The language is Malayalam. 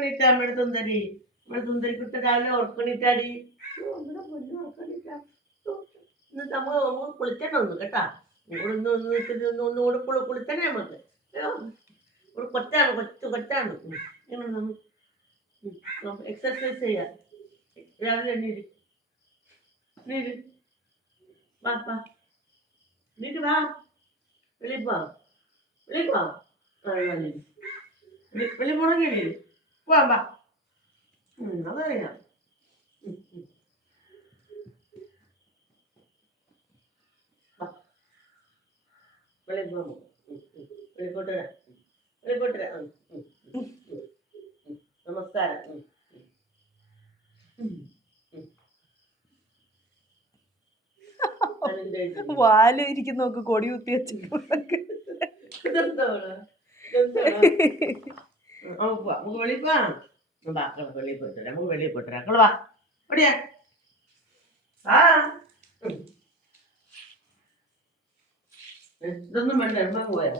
ഉറക്കണിട്ടാ നമ്മുടെ തുന്തരി നമ്മുടെ തുന്തരി കുട്ട രാവിലെ ഉറക്കണിട്ടാടി? ഇന്ന് നമ്മൾ നമുക്ക് കുളിക്കണം ഒന്ന് കേട്ടാ. ഇവിടെ ഒന്ന് ഒന്ന് നിൽക്കുന്നത് ഒന്ന് ഒന്നുകൂടെ കുളി കുളിക്കണേ നമുക്ക് ഇവിടെ കൊച്ചാണ് കൊച്ചു കൊച്ചാണ്. ഇങ്ങനെ നമ്മൾ എക്സർസൈസ് ചെയ്യാം. രാവിലെ എണ്ണീര് എണ്ണീര് വാ വാ. എണ്ണീര് വാ. വെളിയിൽ പോ വെളിയിൽ പോ ആ എണ്ണീര് വെളി- പോണെങ്കിൽ പോവാം വാ ഉം, അതറിയാം ഉം, ഉം. വാ. വെളിയിൽ പോകാം വെളിയിൽ പോയിട്ട് വരാം ഉം. വെളിയിൽ പോയിട്ട് വരാം ഉം, ഉം, ഉം, ഉം, ഉം. നമസ്കാരം. വാൽ ഇരിക്കുന്ന നോക്ക് കൊടി കുത്തി വെച്ചിട്ട് ഇതെന്താണ്? ഇതെന്താണ്? ഉം, നമുക്ക് പോവാം. നമുക്ക് വെളിയിൽ. വാ, നമുക്ക് വെളിയിൽ പോയിട്ട്. നമുക്ക് വെളിയിൽ പോയിട്ട് വരാം. അങ്ങോട്ട് വാ. ഓടിയാ. ആ ഇതൊന്നും വേണ്ട എണ്ണ പോയാ